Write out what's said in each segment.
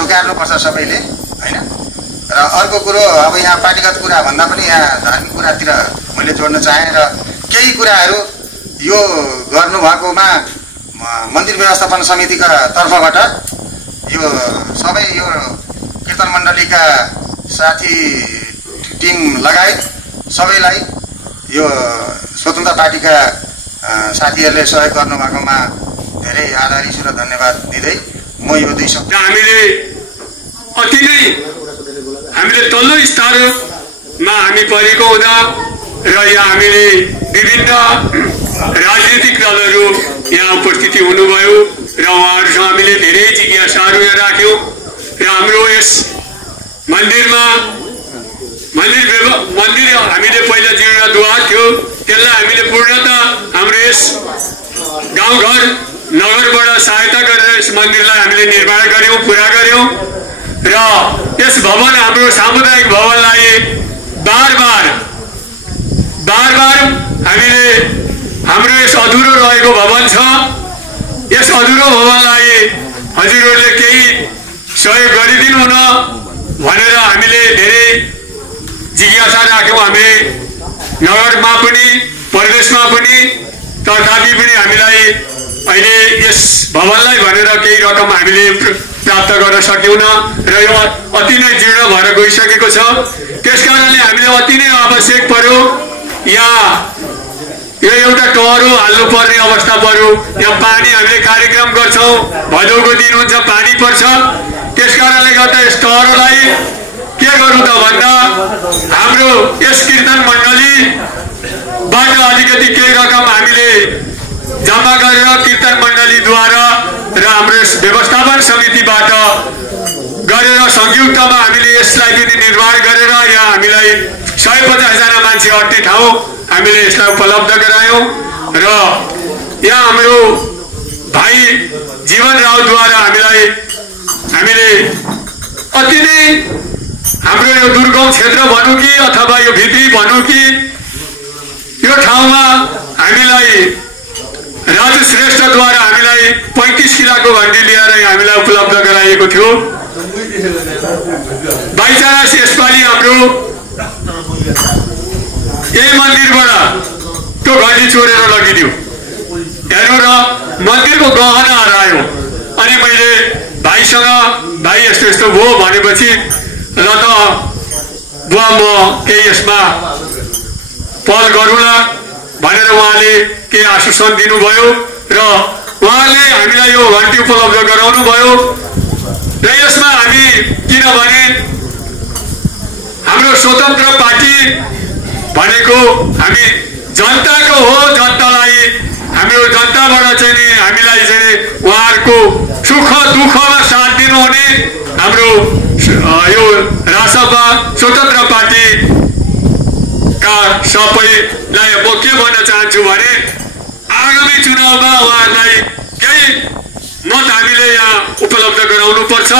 स्वीकार्नुपर्छ सबैले हैन। र अर्को कुरो अब यहाँ पार्टीगत कुरा भन्दा पनि यहाँ धार्मिक कुरातिर मैले जोड्न चाहे र केही कुराहरू यो गर्नुभएकोमा मन्दिर व्यवस्थापन समितिका तर्फबाट यो सबै यो कीर्तन मण्डलीका साथी टिम लगायत सबैलाई यो स्वतन्त्र पार्टीका साथीहरूले सहयोग गर्नुभएकोमा धेरै आभारी छु र धन्यवाद दिँदै म यो 2 शब्द हामीले अति नै हामीले तल्लो स्तरमा हामी परेको हुँदा र यहाँ हामीले विभिन्न राजनीतिक दलहरू यहाँ उपस्थिति हुनुभयो र उहाँहरूसँग हामीले धेरै जिज्ञासाहरू यहाँ राख्यौँ र हाम्रो यस मन्दिर हामीले पहिला जीर्णोद्धार थियो त्यसलाई हामीले पूर्णतः हाम्रो यस गाउँघर नगरबाट सहायता गरेर यस मन्दिरलाई हामीले निर्माण गर्यौँ, पुरा गर्यौँ र यस भवन हाम्रो सामुदायिक भवनलाई बार बार हामीले हाम्रो यस अधुरो रहेको भवन छ। यस अधुरो भवनलाई हजुरहरूले केही सहयोग गरिदिनु न भनेर हामीले धेरै जिज्ञासा राख्यौँ। हामीले नगरमा पनि प्रदेशमा पनि तथापि पनि हामीलाई अहिले यस भवनलाई भनेर केही रकम हामीले प्राप्त गर्न सक्यौँ र यो अति नै जीर्ण भएर गइसकेको छ। त्यसकारणले हामीले अति नै आवश्यक पर्यो यहाँ यो एउटा टहरो हाल्नुपर्ने अवस्था पर्यो। यहाँ पानी हामीले कार्यक्रम गर्छौँ, भदौको दिन हुन्छ, पानी पर्छ। त्यसकारणले गर्दा यस टहरोलाई के गर्नु त भन्दा हाम्रो यस कीर्तन मण्डलीबाट अलिकति केही रकम हामीले जम्मा गरेर कीर्तन मण्डलीद्वारा र हाम्रो यस व्यवस्थापन समितिबाट गरेर संयुक्तमा हामीले यसलाई पनि निर्माण गरेर यहाँ हामीलाई 150 जना मान्छे अट्ने ठाउँ हामीले यसलाई उपलब्ध गरायौँ र यहाँ हाम्रो भाइ जीवन रावद्वारा हामीले अति नै हाम्रो यो दुर्गम क्षेत्र भनौँ कि अथवा यो भित्री भनौँ कि यो ठाउँमा हामीलाई राजु श्रेष्ठद्वारा हामीलाई 35 किलोको घन्टी ल्याएर हामीलाई उपलब्ध गराइएको थियो। बाइचान्स यसपालि हाम्रो यही मन्दिरबाट त्यो घन्टी चोरेर लगिदियो हेर्नु र मन्दिरको गहना हरायो। अनि मैले भाइसँग भाइ यस्तो यस्तो भयो भनेपछि ल त बुवा म केही यसमा पहल गरौँला भनेर उहाँले केही आश्वासन दिनुभयो र उहाँले हामीलाई यो घन्टी उपलब्ध गराउनु भयो। र यसमा हामी किनभने हाम्रो स्वतन्त्र पार्टी भनेको हामी जनताको हो, जनतालाई हाम्रो जनताबाट चाहिँ नि हामीलाई चाहिँ उहाँहरूको सुख दुःखमा साथ दिनुहुने हाम्रो यो रासपा स्वतन्त्र पार्टीका सबैलाई म के भन्न चाहन्छु भने आगामी चुनावमा उहाँहरूलाई केही मत हामीले यहाँ उपलब्ध गराउनु पर्छ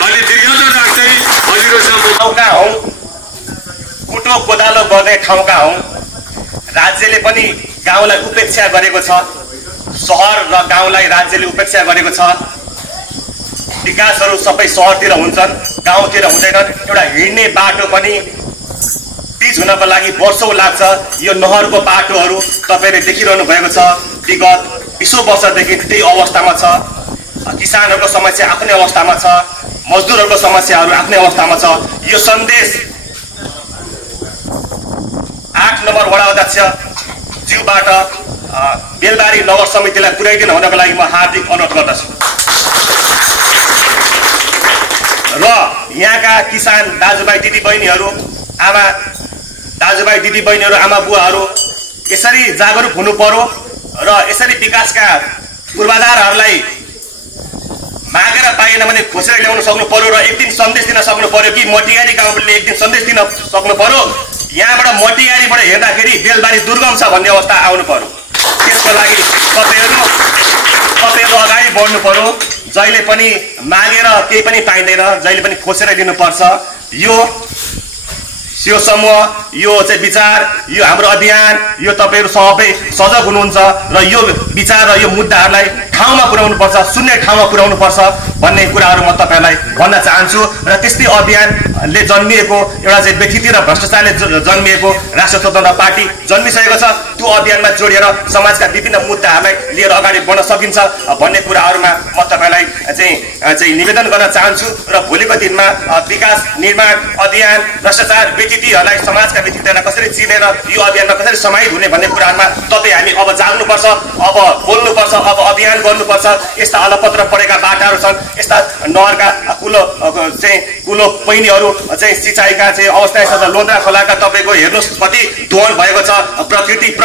भन्ने जिज्ञासा राख्दै हजुरहरूसँग ठाउँका हौँ, कुटो कोदालो गर्ने ठाउँका हौँ। राज्यले पनि गाउँलाई उपेक्षा गरेको छ, सहर र गाउँलाई राज्यले उपेक्षा गरेको छ। विकासहरू सबै सहरतिर हुन्छन्, गाउँतिर हुँदैनन्। एउटा हिँड्ने बाटो पनि पिच हुनको लागि वर्षौँ लाग्छ। यो नहरको बाटोहरू तपाईँले देखिरहनु भएको छ, विगत 20 वर्षदेखि त्यही अवस्थामा छ। किसानहरूको समस्या आफ्नै अवस्थामा छ, मजदुरहरूको समस्याहरू आफ्नै अवस्थामा छ। यो सन्देश 8 नम्बर वडा अध्यक्ष ज्यूबाट बेलबारी नगर समितिलाई पुर्याइदिनु हुनको लागि म हार्दिक अनुरोध गर्दछु। र यहाँका किसान दाजुभाइ दिदीबहिनीहरू, आमा दाजुभाइ दिदीबहिनीहरू, आमा बुवाहरू यसरी जागरुक हुनु पर्यो र यसरी विकासका पूर्वाधारहरूलाई मागेर पाएन भने खोसेर ल्याउन सक्नु पर्यो र एक दिन सन्देश दिन सक्नु पर्यो कि मटियारी गाउँले एक दिन सन्देश दिन सक्नु पर्यो। यहाँबाट मटियारीबाट हेर्दाखेरि बेलबारी दुर्गम छ भन्ने अवस्था आउनु पर्यो। त्यसको लागि तपाईँहरू अगाडि बढ्नु पर्यो। जहिले पनि मागेर केही पनि पाइँदैन, जहिले पनि खोसेर लिनुपर्छ। यो यो समूह, यो चाहिँ विचार, यो हाम्रो अभियान, यो तपाईहरु सबै सजग हुनुहुन्छ र यो विचार र यो मुद्दाहरूलाई ठाउँमा पुर्याउनु पर्छ, सुन्ने ठाउँमा पुर्याउनु पर्छ भन्ने कुराहरू म तपाईहरुलाई भन्न चाहन्छु। र त्यस्तै अभियानले जन्मिएको एउटा चाहिँ व्यक्ति र भ्रष्टाचारले जन्मिएको राष्ट्रिय स्वतन्त्र पार्टी जन्मिसकेको छ। त्यो अभियानमा जोडिएर समाजका विभिन्न मुद्दाहरूलाई लिएर अगाडि बढ्न सकिन्छ भन्ने कुराहरूमा म तपाईलाई चाहिँ निवेदन गर्न चाहन्छु। र भोलिको दिनमा विकास, निर्माण, अभियान, भ्रष्टाचार, व्यक्तिहरूलाई, समाजका व्यक्तिहरूलाई कसरी चिनेर यो अभियानमा कसरी समाहित हुने भन्ने कुराहरूमा तपाईँ हामी अब जाग्नुपर्छ, अब बोल्नुपर्छ, अब अभियान गर्नुपर्छ। यस्ता अलपत्र परेका बाटाहरू छन्, यस्ता नहरका कुलो पहिनीहरू चाहिँ सिँचाइका चाहिँ अवस्था छ। लोन्द्रा खोलाका तपाईँको हेर्नुहोस् कति दोहन भएको छ।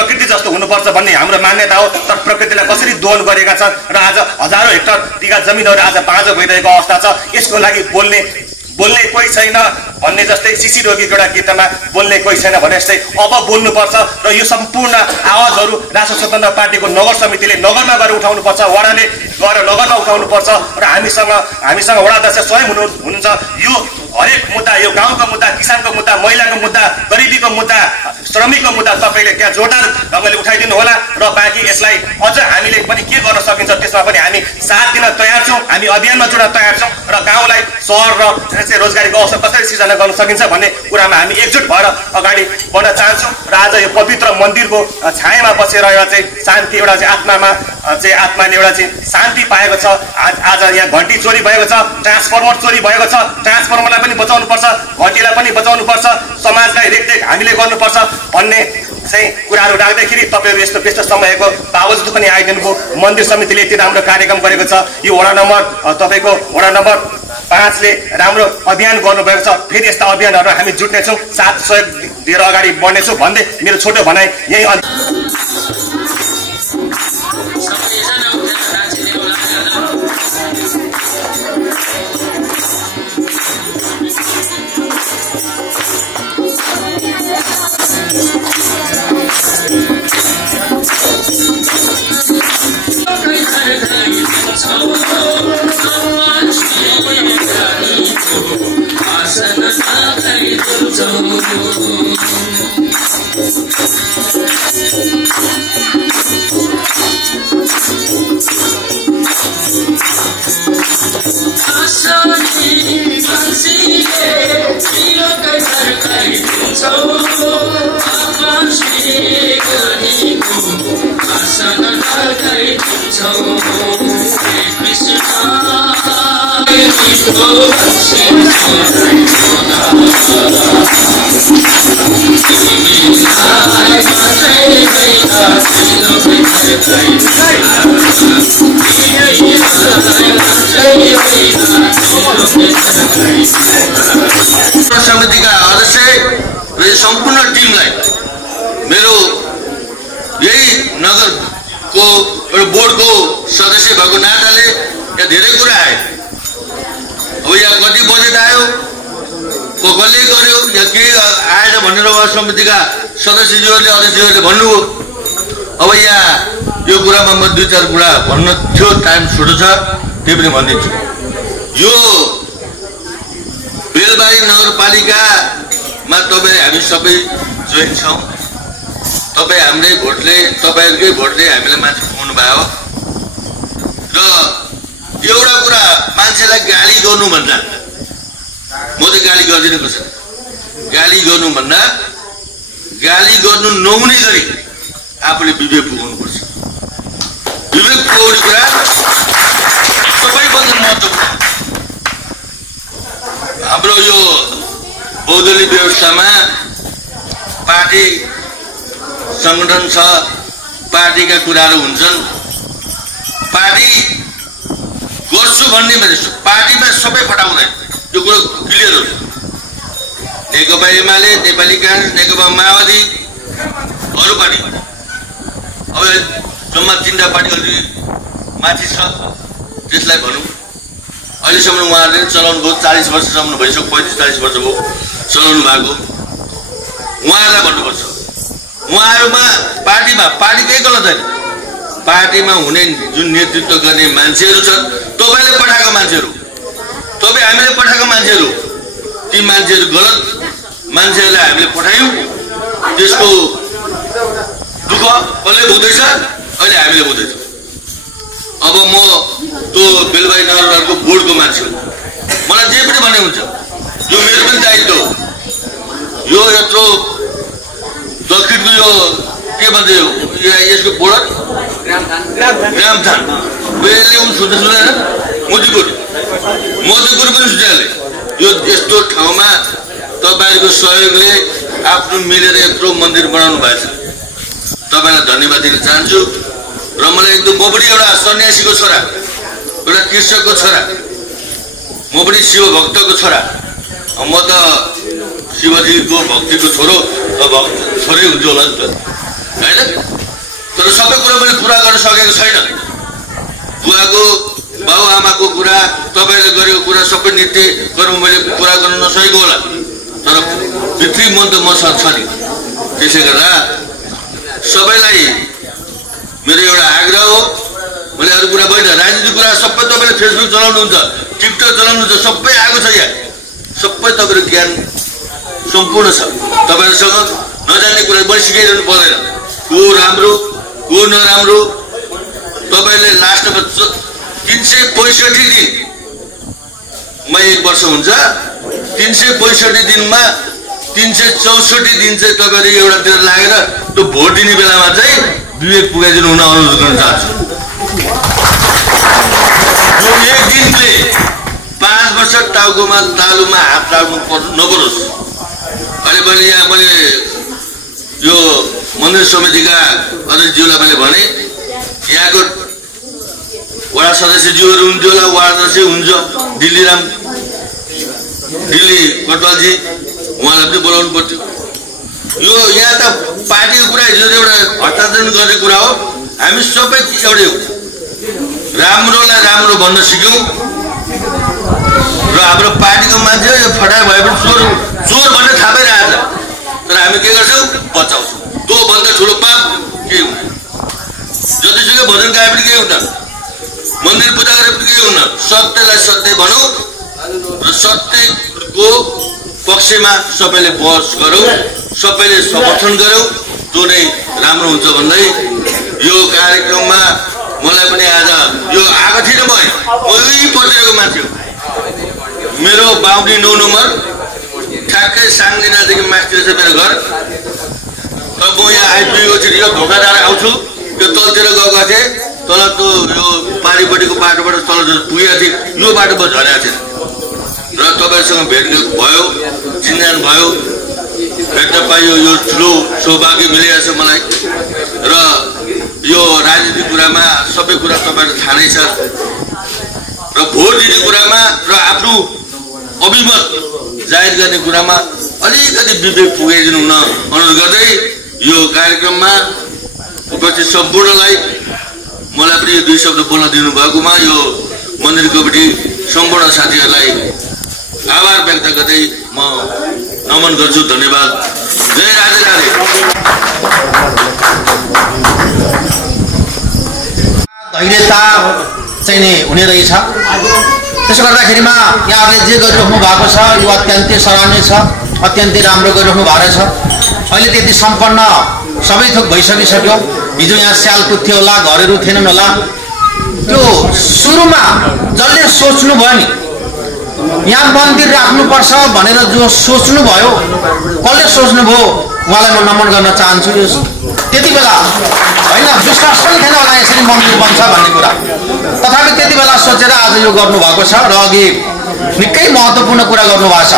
प्रकृति जस्तो हुनुपर्छ भन्ने हाम्रो मान्यता हो, तर प्रकृतिलाई कसरी दोहन गरेका छन् र आज हजारौं हेक्टर दिगा जमिनहरू आज बाँझो भइरहेको अवस्था छ। यसको लागि बोल्ने कोही छैन भन्ने जस्तै शिशी रोगीको एउटा गीतमा बोल्ने कोही छैन भने जस्तै अब बोल्नुपर्छ। र यो सम्पूर्ण आवाजहरू राष्ट्रिय स्वतन्त्र पार्टीको नगर समितिले नगरमा गएर उठाउनुपर्छ, वडाले गएर नगरमा उठाउनुपर्छ। र हामीसँग वडा अध्यक्ष स्वयं हुनुहुन्छ। यो हरेक मुद्दा, यो गाउँको मुद्दा, किसानको मुद्दा, महिलाको मुद्दा, गरिबीको मुद्दा, श्रमिकको मुद्दा तपाईँले त्यहाँ जोरदार ढङ्गले उठाइदिनु होला। र बाँकी यसलाई अझ हामीले पनि के गर्न सकिन्छ त्यसमा पनि हामी साथ दिन तयार छौँ, हामी अभियानमा जोड्न तयार छौँ। र गाउँलाई सहर र रोजगारीको अवसर कसरी सिर्जना गर्न सकिन्छ भन्ने कुरामा हामी एकजुट भएर अगाडि बढ्न चाहन्छौँ। र आज यो पवित्र मन्दिरको छायामा बसेर एउटा चाहिँ शान्ति, एउटा चाहिँ आत्माले एउटा चाहिँ शान्ति पाएको छ। आज यहाँ घन्टी चोरी भएको छ, ट्रान्सफर्मर चोरी भएको छ। ट्रान्सफर्मरलाई पनि बचाउनु पर्छ, घन्टीलाई पनि बचाउनु पर्छ, समाजलाई रेखदेख हामीले गर्नुपर्छ भन्ने चाहिँ कुराहरू राख्दाखेरि तपाईँहरू यस्तो व्यस्त समयको बावजुद पनि आइदिनुभयो। मन्दिर समितिले यति राम्रो कार्यक्रम गरेको छ। यो वडा नम्बर 5 ले राम्रो अभियान गर्नुभएको छ। फेरि यस्ता अभियानहरू हामी जुट्नेछौँ, साथ सहयोग दिएर अगाडि बढ्नेछौँ भन्दै मेरो छोटो भनाइ यही समितिका अध्यक्ष र सम्पूर्ण टिमलाई मेरो यही नगरको एउटा बोर्डको सदस्य भएको नाताले यहाँ धेरै कुरा आयो। अब यहाँ कति बजेट आयो, कसले गर्यो, यहाँ के आएन भनेर समितिका सदस्यज्यूहरूले अध्यक्षज्यूहरूले भन्नुभयो। अब यहाँ यो कुरामा म 2-4 कुरा भन्न थियो, टाइम छोटो छ, त्यही पनि भनिदिन्छु। यो बेलबारी नगरपालिकामा तपाईँ हामी सबै जोइन छौँ। तपाईँहरूकै भोटले हामीलाई मान्छे खुवाउनु भयो। र एउटा कुरा, मान्छेलाई गाली गर्नुभन्दा, म त गाली गर्दिनँ कसैलाई, गाली गर्नुभन्दा गाली गर्नु नहुने गरी आफूले विवेक पुगाउनुपर्छ। विवेक पुगाउने कुरा सबैभन्दा महत्त्वपूर्ण। हाम्रो यो बहुदलीय व्यवस्थामा पार्टी संगठन छ, पार्टीका कुराहरू हुन्छन्। पार्टी गर्छु भन्ने मान्छे पार्टीमा सबै फटाउँदैन, यो कुरो क्लियर हो। नेकपा एमाले, नेपाली काङ्ग्रेस, नेकपा माओवादी, अरू पार्टी, अब जम्मा 3टा पार्टी अलि माथि छ, त्यसलाई भनौँ। अहिलेसम्म उहाँहरूले चलाउनु भयो, 40 वर्षसम्म भइसक्यो, 35-40 वर्ष भयो चलाउनु भएको। उहाँहरूलाई भन्नुपर्छ, उहाँहरूमा पार्टी केही गलत छैन। पार्टीमा हुने जुन नेतृत्व गर्ने मान्छेहरू छन्, तपाईँले पठाएको मान्छेहरू, तपाईँ हामीले पठाएको मान्छेहरू, ती मान्छेहरू गलत मान्छेहरूलाई हामीले पठायौँ त्यसको दुःख कसले भुग्दैछ अहिले हामीले भुग्दैछौँ अब म त्यो बेलबाई नगरपालिकाको बोर्डको मान्छे हो मलाई जे पनि भन्ने हुन्छ यो मेरो पनि दायित्व हो यो यत्रो दक्षिणको यो के भन्छ यसको बोर्डर ग्रामथान यसले सुन्दैन मोदीपुर पनि सुझाले यो यस्तो ठाउँमा तपाईँहरूको सहयोगले आफ्नो मिलेर यत्रो मन्दिर बनाउनु भएको छ तपाईँलाई धन्यवाद दिन चाहन्छु र मलाई एकदम म पनि एउटा सन्यासीको छोरा एउटा कृषकको छोरा म पनि शिव भक्तको छोरा म त शिवजीको भक्तिको छोरो छोरै हुन्थ्यो होला नि त होइन तर सबै कुरा मैले पुरा गर्न सकेको छैन बुवाको बाबुआमाको कुरा तपाईँले गरेको कुरा सबै नित्य कर्म मैले पुरा गर्न नसकेको होला तर भित्री मन त मसँग छ नि त्यसै गर्दा सबैलाई मेरो एउटा आग्रह हो मैले अरू कुरा होइन राजनीतिक कुरा सबै तपाईँले फेसबुक चलाउनुहुन्छ टिकटक चलाउनुहुन्छ सबै आएको छ यहाँ सबै तपाईँको ज्ञान सम्पूर्ण छ तपाईँहरूसँग नजान्ने कुरा पनि सिकाइरहनु पर्दैन को राम्रो को नराम्रो तपाईँले लास्टमा 365 दिनमा 1 वर्ष हुन्छ 365 दिनमा 364 दिन चाहिँ तपाईँहरू एउटातिर लागेर त्यो भोट दिने बेलामा चाहिँ विवेक पुगाइदिनु हुन अनुरोध गर्न चाहन्छु यो एक दिनले 5 वर्ष टाउकोमा तालुमा हात लाग्नु नपरोस् अहिले मैले यो मन्दिर समितिका अध्यक्षज्यूलाई मैले भने यहाँको वडा सदस्यज्यूहरू हुन्थ्यो होला वडा सदस्य हुन्छ दिल्ली कटवालजी उहाँलाई पनि बोलाउनु पर्थ्यो यो यहाँ त पार्टीको कुरा हिजो एउटा हस्तान्तरण गर्ने कुरा हो हामी सबै एउटै हो राम्रोलाई राम्रो भन्न सिक्यौँ र हाम्रो पार्टीको मान्छे यो फटाक भए पनि चोर भन्ने थाहा पाइरहेछ तर हामी के गर्छौँ बचाउँछौँ त्यो भन्दा ठुलो पाप के हुन्न जतिसुकै भजन गाए पनि केही हुन्न मन्दिर पूजा गरे पनि केही हुन्न सत्यलाई सत्य भनौँ र सत्यको पक्षमा सबैले बहस गरौँ सबैले समर्थन गरौँ त्यो नै राम्रो हुन्छ भन्दै यो कार्यक्रममा मलाई पनि आज यो आएको थिएन म यही पत्रिकाको मान्छे हो मेरो बाउन्ड्री 9 नम्बर ठ्याक्कै साङ्गलिनादेखि मास्तिर छ मेरो घर र म यहाँ आइपुगेको छु यो ढोकादार आउँछु यो तलतिर गएको थिएँ तल त्यो यो पारिपट्टिको बाटोबाट तल पुगेको थिएँ यो बाटोमा झरेको थिएँ र तपाईँसँग भेट भयो चिन्जान भयो भेट्न पाइयो यो ठुलो सौभाग्य मिलेको छ मलाई र यो राजनीतिक कुरामा सबै कुरा तपाईँलाई थाहा नै छ र भोट दिने कुरामा र आफ्नो अभिमत जाहेर गर्ने कुरामा अलिकति विवेक पुगाइदिनु हुन अनुरोध गर्दै यो कार्यक्रममा उपस्थित सम्पूर्णलाई मलाई पनि यो 2 शब्द बोल्न दिनुभएकोमा यो मन्दिर कमिटी सम्पूर्ण साथीहरूलाई आभार व्यक्त गर्दै म नमन गर्छु धन्यवाद जय राधे राधे धैर्यता चाहिँ नि हुने रहेछ त्यसो गर्दाखेरिमा यहाँहरूले जे गरिराख्नु भएको छ यो अत्यन्तै सराहनीय छ अत्यन्तै राम्रो गरिराख्नु भएको छ अहिले त्यति सम्पन्न सबै थोक भइसकिसक्यो हिजो यहाँ स्याल कुद्थ्यो होला घरहरू थिएनन् होला त्यो सुरुमा जसले सोच्नु भयो नि यहाँ मन्दिर राख्नुपर्छ भनेर जो सोच्नु भयो कसले सोच्नु भयो उहाँलाई म नमन गर्न चाहन्छु त्यति बेला होइन विश्वास पनि थिएन होला यसरी मन्दिर बन्छ भन्ने कुरा तथापि त्यति बेला सोचेर आज यो गर्नुभएको छ र अघि निकै महत्त्वपूर्ण कुरा गर्नुभएको छ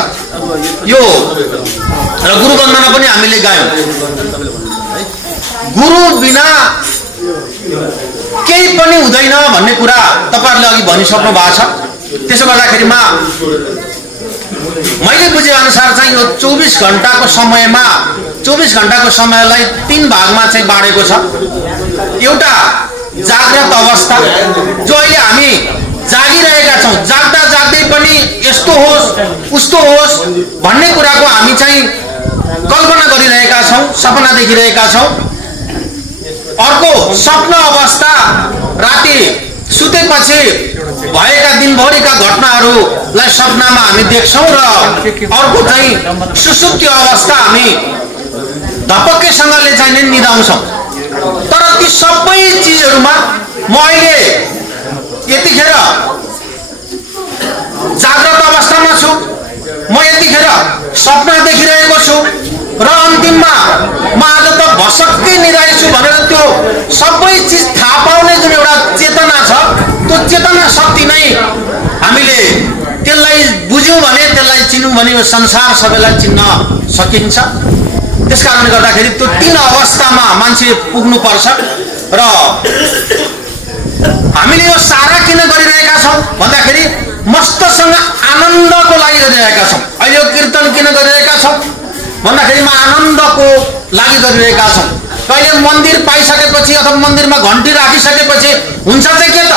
यो र गुरु वन्दना पनि हामीले गायौँ गुरु बिना केही पनि हुँदैन भन्ने कुरा तपाईहरुले अघि भनिसक्नु भएको छ त्यसो गर्दाखेरिमा मैले बुझे अनुसार चाहिँ यो 24 घण्टाको समयलाई 3 भागमा चाहिँ बाँडेको छ एउटा जाग्रत अवस्था जो अहिले हामी जागिरहेका छौं जाग्दा जाग्दै पनि यस्तो होस् उस्तो होस् भन्ने कुराको हामी चाहिँ कल्पना गरिरहेका छौं सपना देखिरहेका छौं अर्को स्वप्न अवस्था राति सुतेपछि भएका दिनभरिका घटनाहरूलाई सपनामा हामी देख्छौँ र अर्को चाहिँ सुसुप्ति अवस्था हामी धपक्कैसँगले चाहिँ निदाउँछौँ। तर ती सबै चिजहरूमा म अहिले यतिखेर जाग्रत अवस्थामा छु, म यतिखेर सपना देखिरहेको छु र अन्तिममा म आज त भसक्कै निदाइ छु भनेर त्यो सबै चिज थाहा पाउने जुन एउटा चेतना छ, त्यो चेतना शक्ति नै हामीले त्यसलाई बुझ्यौँ भने, त्यसलाई चिन्यौँ भने यो संसार सबैलाई चिन्न सकिन्छ। त्यस कारणले गर्दाखेरि त्यो 3 अवस्थामा मान्छे पुग्नुपर्छ र हामीले यो सारा किन गरिरहेका छौँ भन्दाखेरि मस्तसँग आनन्दको लागि गरिरहेका छौँ। अहिले यो कीर्तन किन गरिरहेका छौँ भन्दाखेरि आनन्दको लागि गरिरहेका छौँ। कहिले मन्दिर पाइसकेपछि अथवा मन्दिरमा घन्टी राखिसकेपछि हुन्छ चाहिँ के त,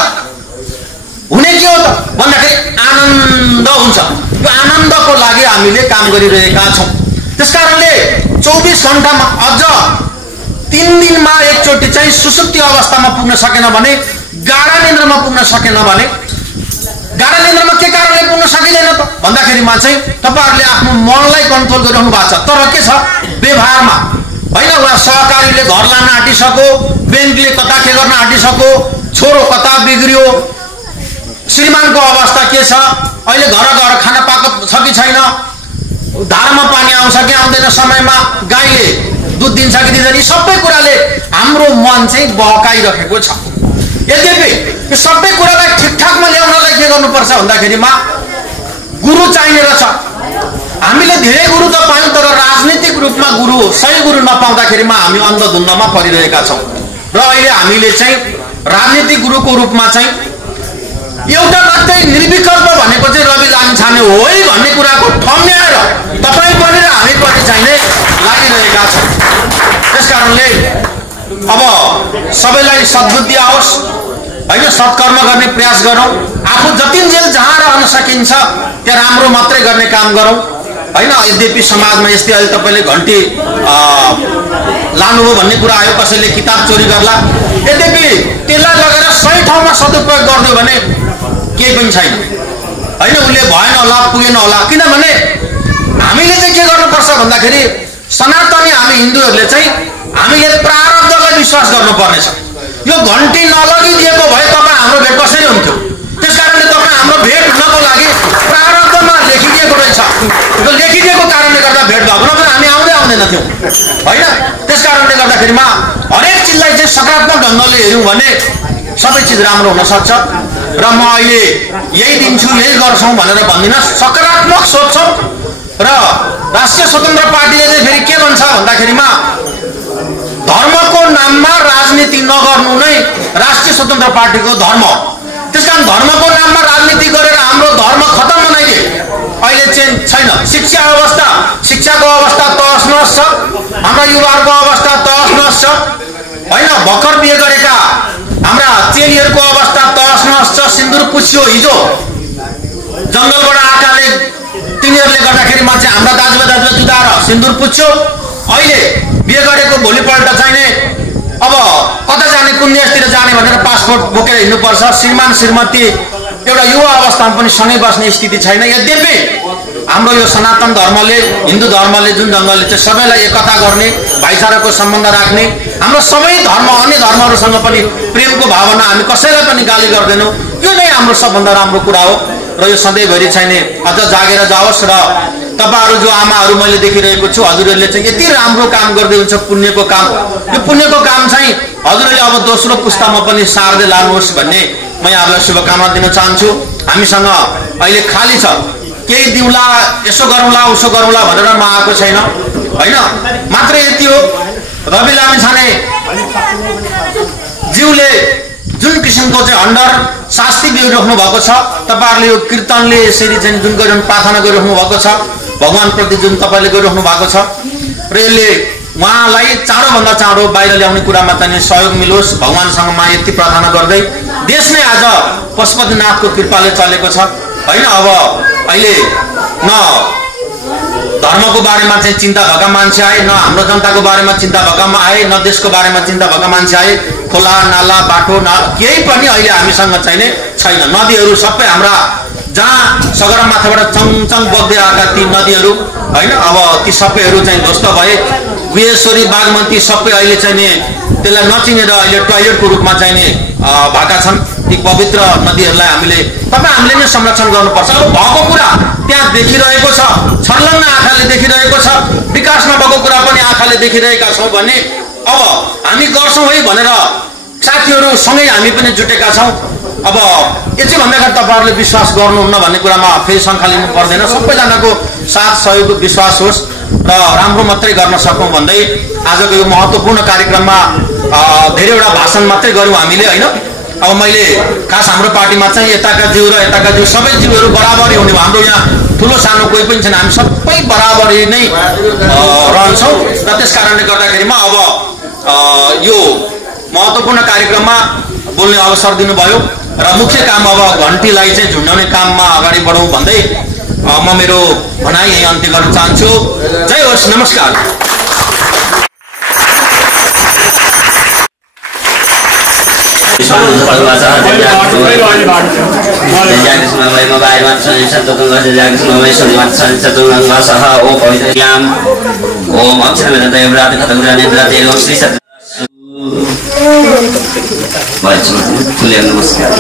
हुने के हो त भन्दाखेरि आनन्द हुन्छ। यो आनन्दको लागि हामीले काम गरिरहेका छौँ। त्यसकारणले 24 घण्टामा अझ 3 दिनमा एकचोटि चाहिँ सुसुप्ति अवस्थामा पुग्न सकेन भने, गाढा निन्द्रामा पुग्न सकेन भने, गाढा निन्द्रामा के कारणले पुग्न सकिँदैन त भन्दाखेरिमा चाहिँ तपाईहरुले आफ्नो मनलाई कन्ट्रोल गरिरहनु भएको छ। तर के छ व्यवहारमा हैन, उहाँ सहकारीले घर लान आँटिसक्यो, ब्याङ्कले कता के गर्न आँटिसक्यो, छोरो कता बिग्रियो, श्रीमानको अवस्था के छ, अहिले घर घर खाना पाएको छ कि छैन, धारमा पानी आउँछ कि आउँदैन समयमा, गाईले दुध दिन्छ कि दिँदैन, यी सबै कुराले हाम्रो मन चाहिँ बहकाइरहेको छ। यद्यपि यो सबै कुरालाई ठिकठाकमा ल्याउनलाई के गर्नुपर्छ भन्दाखेरिमा गुरु चाहिने रहेछ। हामीले धेरै गुरु त पायौँ, तर राजनीतिक रूपमा गुरु, सही गुरु नपाउँदाखेरिमा हामी अन्धधुन्धमा परिरहेका छौँ। र अहिले हामीले चाहिँ राजनीतिक गुरुको रूपमा चाहिँ एउटा मात्रै निर्विकल्प भनेको चाहिँ रवि लामिछाने हो है भन्ने कुराको ठम्याएर तपाईँ पनि र हामी पनि चाहिने लागिरहेका छौँ। त्यसकारणले अब सबैलाई सद्बुद्धि आओस् हैन, सत्कर्म गर्ने प्रयास गरौँ, आफू जतिन्जेल जहाँ रहन सकिन्छ त्यहाँ राम्रो मात्रै गर्ने काम गरौँ हैन। यद्यपि समाजमा यस्तै अहिले तपाईँले घन्टी लानुभयो भन्ने कुरा आयो, कसैले किताब चोरी गर्ला, यद्यपि त्यसलाई लगेर सही ठाउँमा सदुपयोग गरिदियो भने केही पनि छैन हैन, उसले भएन होला, पुगेन होला। किनभने हामीले चाहिँ के गर्नुपर्छ भन्दाखेरि सनातनी हामी हिन्दूहरूले चाहिँ हामीले प्रारब्धलाई विश्वास गर्नुपर्नेछ। यो घन्टी नलगिदिएको भए तपाईँ हाम्रो भेट कसरी हुन्थ्यो? त्यसकारणले तपाईँ हाम्रो भेट हुनको लागि प्रारब्धमा लेखिदिएको रहेछ, यो लेखिदिएको कारणले गर्दा भेट भएको, नभए हामी आउँदैन थियौँ हैन। त्यसकारणले गर्दाखेरिमा हरेक चिजलाई चाहिँ सकारात्मक ढङ्गले हेऱ्यौँ भने सबै चिज राम्रो हुन सक्छ। र म अहिले यही दिन्छु, यही गर्छौँ भनेर भन्दिनँ, सकारात्मक सोच्छौँ। र राष्ट्रिय स्वतन्त्र पार्टीले चाहिँ फेरि के भन्छ भन्दाखेरिमा धर्मको नाममा राजनीति नगर्नु नै राष्ट्रिय स्वतन्त्र पार्टीको धर्म हो। त्यसकारण धर्मको नाममा राजनीति गरेर हाम्रो धर्म खतम बनाइदिए अहिले चाहिँ छैन। शिक्षाको अवस्था तहस नहस छ, हाम्रा युवाहरूको अवस्था तहस नहस छ हैन, भर्खर बिहे गरेका हाम्रा चेलीहरूको अवस्था तहस नहस छ। सिन्दुर पुछ्यो हिजो जङ्गलबाट आकाले तिनीहरूले गर्दाखेरिमा चाहिँ हाम्रा दाजुभाइ जुदाएर सिन्दुर पुछ्यो, अहिले बिहे गरेको भोलिपल्ट चाहिने अब कता जाने, कुन देशतिर जाने भनेर पासपोर्ट बोकेर हिँड्नुपर्छ। श्रीमान श्रीमती एउटा युवा अवस्थामा पनि सँगै बस्ने स्थिति छैन। यद्यपि हाम्रो यो सनातन धर्मले, हिन्दू धर्मले जुन ढङ्गले चाहिँ सबैलाई एकता गर्ने, भाइचाराको सम्बन्ध राख्ने, हाम्रो सबै धर्म अन्य धर्महरूसँग पनि प्रेमको भावना, हामी कसैलाई पनि गाली गर्दैनौँ, यो नै हाम्रो सबभन्दा राम्रो कुरा हो। र यो सधैँभरि चाहिने अझ जागेर जाओस्। र तपाईहरु जो आमाहरु मैले देखिरहेको छु, हजुरहरूले चाहिँ यति राम्रो काम गर्दै हुन्छ, पुण्यको काम। यो पुण्यको काम चाहिँ हजुरहरूले अब दोस्रो पुस्तामा पनि सार्दै लानुहोस् भन्ने म यहाँहरूलाई शुभकामना दिन चाहन्छु। हामीसँग अहिले खाली छ, केही दिउँला, यसो गरौँला उसो गरौँला भनेर म आएको छैन हैन। मात्र यति हो, रवि लामिछाने ज्यूले जुन किसिमको चाहिँ हन्डर शास्ति गरिराख्नु भएको छ, तपाईहरुले यो कीर्तनले यसरी चाहिँ जुन गरिरहनु, प्रार्थना गरिराख्नु भएको छ, भगवानप्रति जुन तपाईले गरिराख्नु भएको छ, र यसले उहाँलाई चाँडोभन्दा चाँडो बाहिर ल्याउने कुरामा चाहिँ सहयोग मिलोस्, भगवानसँग म यति प्रार्थना गर्दै देश नै आज पशुपतिनाथको कृपाले चलेको छ हैन। अब अहिले न धर्मको बारेमा चाहिँ चिन्ता भएका मान्छे आए, न हाम्रो जनताको बारेमा चिन्ता भएका आए, न देशको बारेमा चिन्ता भएका मान्छे आए। खोला नाला बाटो केही पनि अहिले हामीसँग चाहिने छैन। नदीहरू सबै हाम्रा जहाँ सगरमाथाबाट चङचङ बग्दै आएका ती नदीहरू होइन अब ती सबैहरू चाहिँ ध्वस्त भए। गुहेश्वरी बागमती सबै अहिले चाहिने त्यसलाई नचिनेर अहिले टोयलेटको रूपमा चाहिने भएका छन्। ती पवित्र नदीहरूलाई हामीले नै संरक्षण गर्नुपर्छ। अब भएको कुरा त्यहाँ देखिरहेको छ, छर्लङ्ग आँखाले देखिरहेको छ, विकास नभएको कुरा पनि आँखाले देखिरहेका छौँ भने अब हामी गर्छौँ है भनेर साथीहरू सँगै हामी पनि जुटेका छौँ। अब यो चाहिँ भन्दाखेरि तपाईँहरूले विश्वास गर्नुहुन्न भन्ने कुरामा फेरि शङ्का लिनु पर्दैन। सबैजनाको साथ सहयोग विश्वास होस् र राम्रो मात्रै गर्न सकौँ भन्दै आजको यो महत्त्वपूर्ण कार्यक्रममा धेरैवटा भाषण मात्रै गऱ्यौँ हामीले होइन। अब मैले खास हाम्रो पार्टीमा चाहिँ यताका जिउ र यताका जिउ सबै जिउहरू बराबरी हुने भयो। हाम्रो यहाँ ठुलो सानो कोही पनि छैन, हामी सबै बराबरी नै रहन्छौँ र त्यस कारणले गर्दाखेरिमा अब यो महत्त्वपूर्ण कार्यक्रममा बोल्ने अवसर दिनुभयो र मुख्य काम अब घन्टीलाई चाहिँ झुन्डाउने काममा अगाडि बढौँ भन्दै म मेरो भनाइ यही अन्त्य गर्न चाहन्छु। जय होस्, नमस्कार। नमस्कार।